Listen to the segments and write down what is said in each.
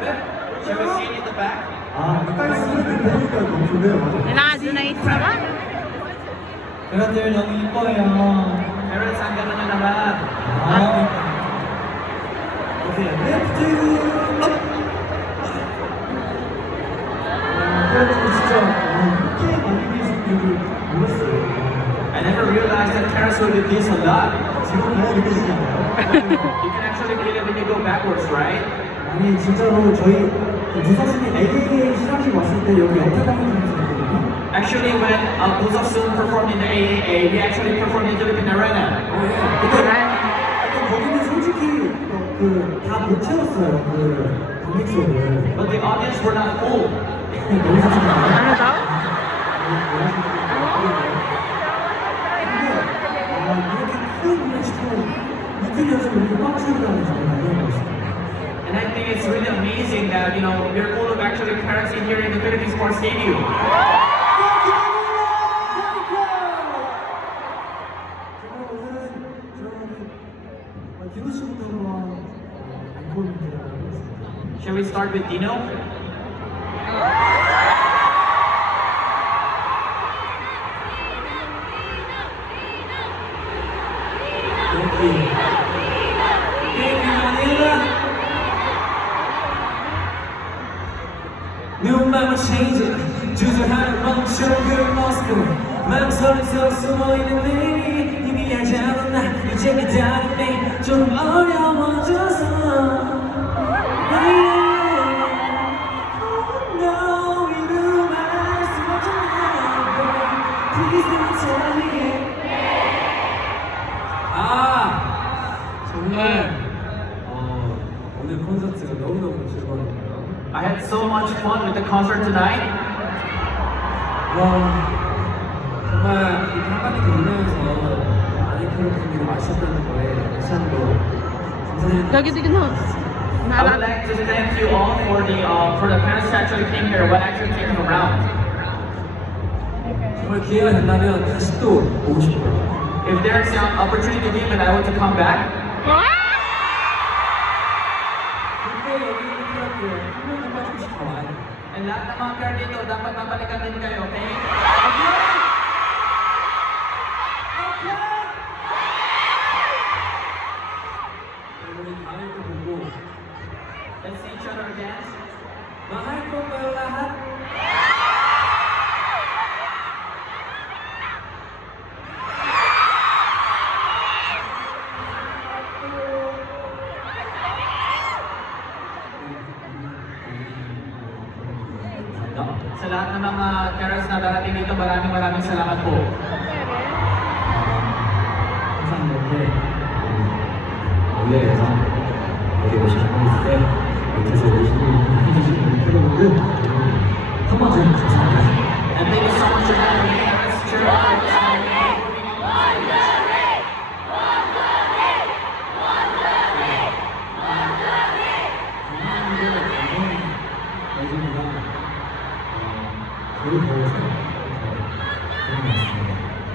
Shall we see it in the back? 아, 가까이 있으면 보니까 너무 좋네요. Nandun na isa ba? 여러분들 너무 이뻐요. Parents, ang ganda nyo naman. 오케이, 레프트 업! 여러분 진짜 이렇게 많이 계신 줄을 몰랐어요. I never realized that parents would do this a lot. 지금 봐야 느껴지지 않아요? You can actually feel it when you go backwards, right? 아니 진짜로 저희 무사순이 AA 시상식 왔을 때 여기 옆에 방송에서 있거든요. Actually, when Buseok Soon performed in the AAA, we actually performed in the Philippine Arena. 근데 거기는 솔직히 다 못 채웠어요. 그 관객석을. But the audience were not full. 너무 솔직해요. Ano daw? 이렇게 큰 뮤지컬 이틀 연속 이렇게 꽉 채우다니 정말 대단하시죠. And I think it's really amazing that, you know, we're full of actually parents in here in the Philippine Sports Stadium. Shall we start with Dino? 눈망울 change 주저하는 멈춘 그 모습 망설여서 숨어있는 내일이 이미 알지 않아 나 이제 기다림이 좀 어려워져서 No, 이름 알수 없잖아 Please don't tell me 정말 오늘 콘서트가 너무너무 즐거웠네요. I had so much fun with the concert tonight. 정말 이 한마디 돌면서 아이크로님이 마셨다는 거에 다시 한번 감사드립니다. Lagi din no. I would like to thank you all for the parents who actually came here, what actually came around. 정말 기회가 된다면 다시 또 오고 싶어요. If there's an opportunity given, I want to come back. 근데 여기 있는 사람들 한 명도 빠지고 다 와야 돼요. And lahat ng mga pair dito, dapat babalikan din kayo, okay? 우리 다음에 또 보고 Let's see each other again. 망할 건가요, 라핫? Sa lahat ng mga parents na darating dito, maraming salamat po. 항상 이렇게 원래에서 여기 오시는 때 밑에서 열심히 해주시는 여러분들 한번 더 감사합니다. And thank you so much for having me. Parents, cheer up.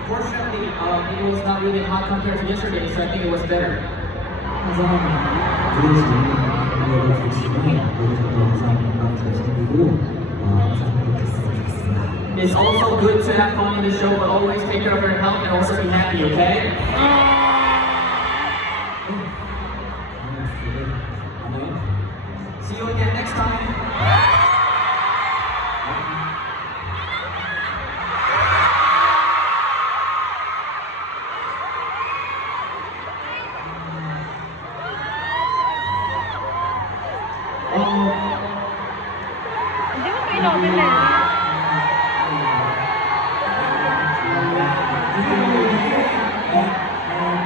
Fortunately, it was not really hot compared to yesterday, so I think it was better. 항상 우리 집을 주시니 여기서도 항상 건강 잘 챙기고 항상 행복했으면 좋겠습니다. It's also good to have fun in the show, but always take care of your health and also be happy, okay? See you again next time. Hindi mo kayo open na.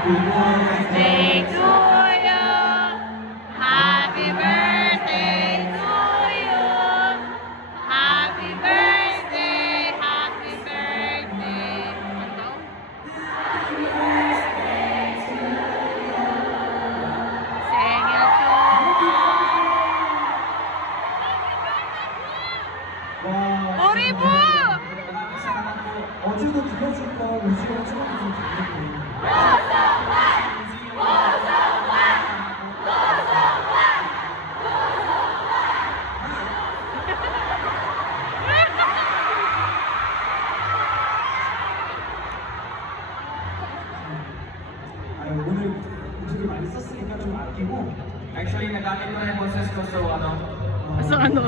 Birthday to you. Happy birthday to you. Happy birthday. Happy birthday. Ano? 생일 축하. 와. Actually, nagamit ko na yung boses ko, so ano, So ano?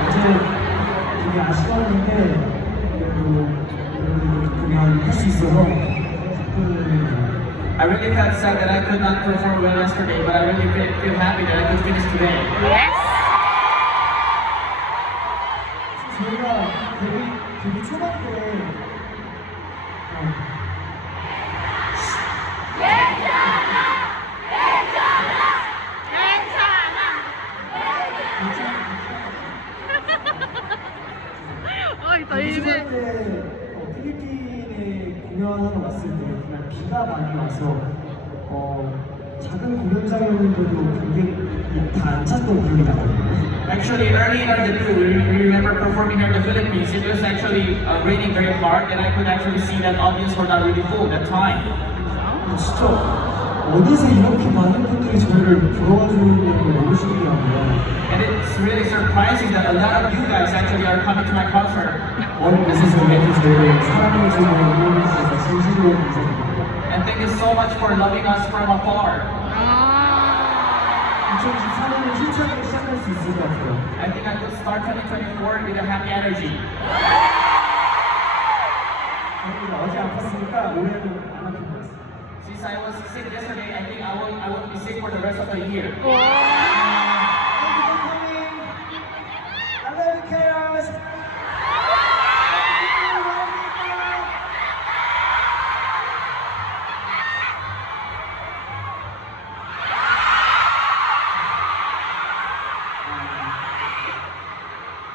어제 되게 아쉬웠는데 그래도 공연 할수 있어서 기쁨을 I really felt sad that I could not perform well yesterday, but I really feel happy that I could finish today. Yes! 저희가 데뷔 초반 때 어이, 더 데뷔 초반 이제. 때 필리핀에 공연하러 왔을 때 그날 비가 많이 와서 작은 공연장이었는데도 관객이 다 안 찼던 기억이 나거든요. Actually, early in our debut, we remember performing here in the Philippines. It was actually raining very hard, and I could actually see that audience were not really full that time. 진짜 어디서 이렇게 많은 분들이 저희를 불러와주는 게 너무 신기하고요. And it's really surprising that a lot of you guys actually are coming to my concert. 어린 곳에서 이렇게 저희를 사랑해주고 응원해주셔서 진심으로 감사드립니다. And thank you so much for loving us from afar. 2024년은 힘차게 시작할 수 있을 것 같아요. I think I could start 2024 with a happy energy. 저희가 어제 아팠으니까 올해는 안 아플 것 같습니다. Since I was sick yesterday, I think I won't be sick for the rest of the year. Thank you for coming. I love you, Chaos.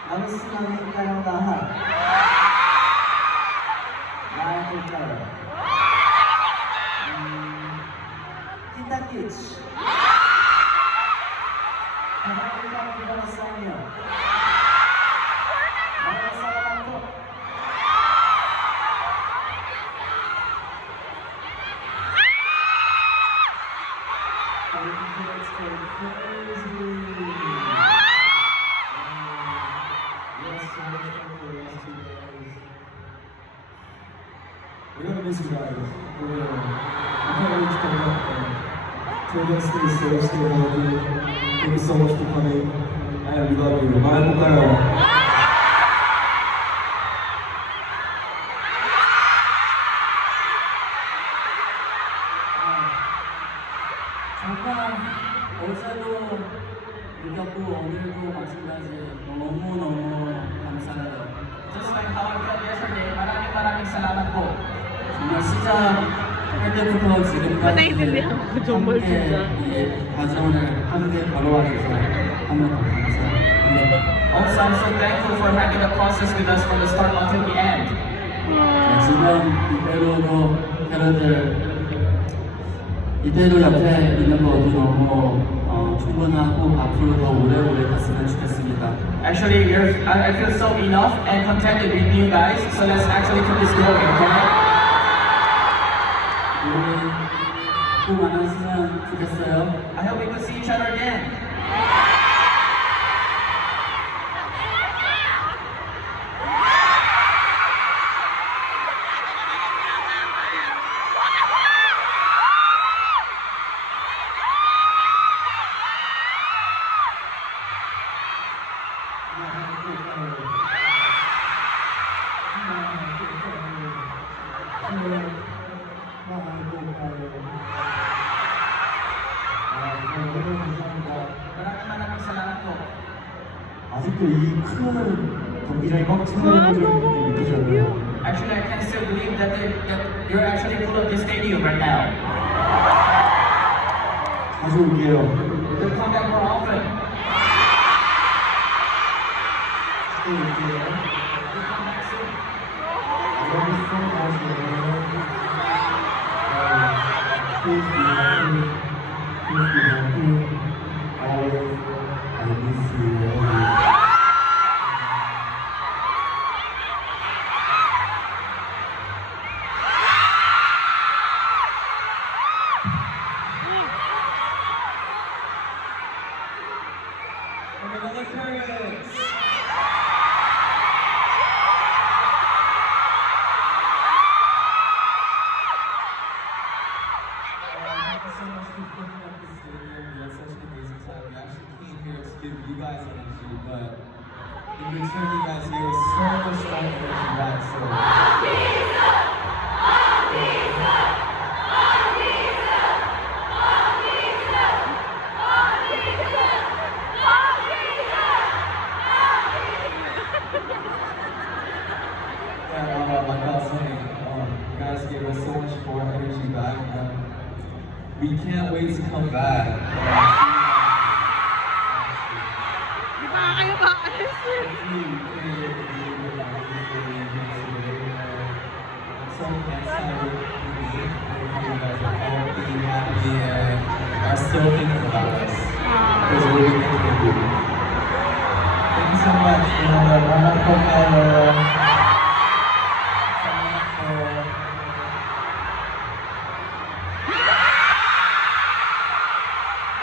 나무스만 할까요, 나? 나할까요? 킨타키치. 바람이가 불어싸며 나를 사랑하고 We're gonna miss you guys. I can't wait to come back to against this stage to all of you. Thank you so much for coming. And we love you. 말해볼까요? 정말 어제도 이겼고 오늘도 마찬가지 너무너무 감사해요. Just like how I felt yesterday, maraming salamat po. 정말 시작할 때부터 지금까지 naiintindihan ko 정말 함께 진짜. 이 과정을 함께 걸어와줘서 한 번 더 감사합니다. Also, I'm so thankful for having the process with us from the start until the end. 네, 지금 이대로도 여러분들 이대로 옆에 있는 것도 너무 충분하고 앞으로 더 오래오래 갔으면 좋겠습니다. Actually, I feel so enough and contented with you guys, so let's actually keep this going, okay? 우리 또 만났으면 좋겠어요. I hope we could see each other again. 마raming salamat po. 아직도 이 큰 경기장이 꽉 차는 좀 느끼잖아요. Actually, I can still believe that you're actually full of this stadium right now. 자주 올게요. You'll come back more often. 또 올게요. You'll come back soon. 너무 수고하시네요. Please be happy. Please be happy. Always, I miss you. Another Carrots. Thank you so much We had such an amazing time. We actually came here to give you guys energy, but in return, you guys gave us so much strong energy back. So. Yeah, like I was saying, you guys gave us so much more energy back. We can't wait to come back. Di ba kayo ba? Alis eh. So next time we meet, you guys are healthy, happy, and are still thinking about us. Because we're thinking of you. Thank you so much. Salamat po kayo. Salamat po.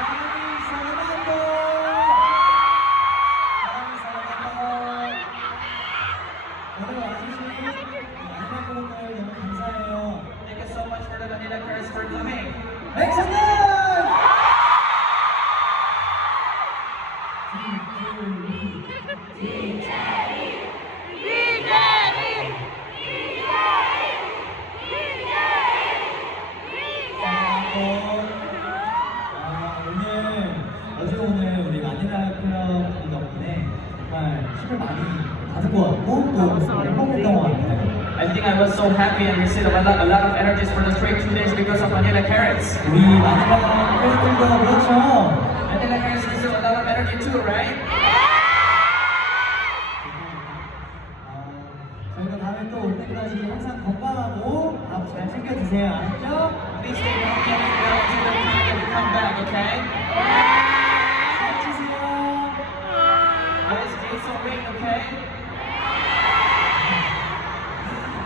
Maraming salamat po! Maraming salamat po! 오늘 와주신 마지막 분들 너무 감사해요. Thank you so much for the Vanilla Curse for coming. 맥스님! 어제 오늘 우리 마닐라 클럽 덕분에 정말 힘을 많이 받은 것 같고 또 행복했던 것 같아요. I think I was so happy and received a lot of energies for the straight 2 days because of Vanilla Carrots. 우리 마닐라 클럽들도 그렇죠. Vanilla Carrots received a lot of energy too, right? 저희가 다음에 또 올 때까지 항상 건강하고 밥 잘 챙겨 드세요. 아시죠? Please stay healthy and well until the time that we come back, okay? 잘 치세요. Guys, gain some weight, okay?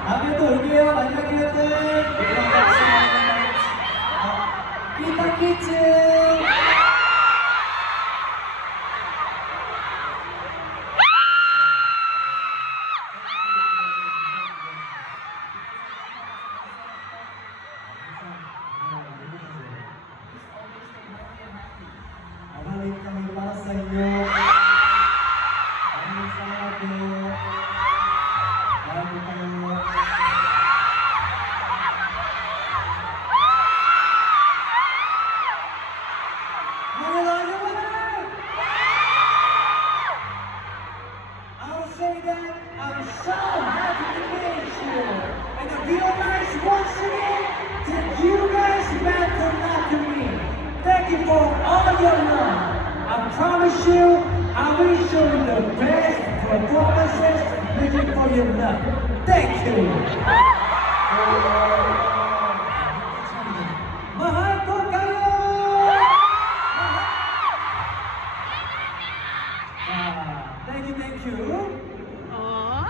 다음에 또 올게요. 마지막 기회들. We're going back to Vanilla Carrots. 피타 키즈. 아바리탕이 많았어요. 많이 사랑하고요. 나아볼까요? I'll say that I'm so happy to meet you. And I realize once again that you guys matter a lot to me. Thank you for all your love. I promise you, I will show you the best performances looking for your love. Thank you. mahal ko kayo! Thank you, thank you. Oh.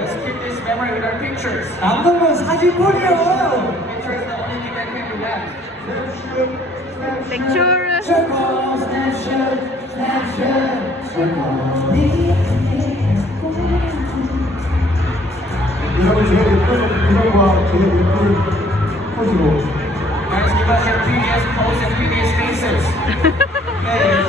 Let's keep this memory with our pictures. 남동은 사진뿐이요. Picture is the only thing that can be left. Picture. Circle, snapshot, snapshot, circle. 여러분 제 예쁜 제 예쁜 포즈로 Guys, give us your previous pose and previous faces. 네,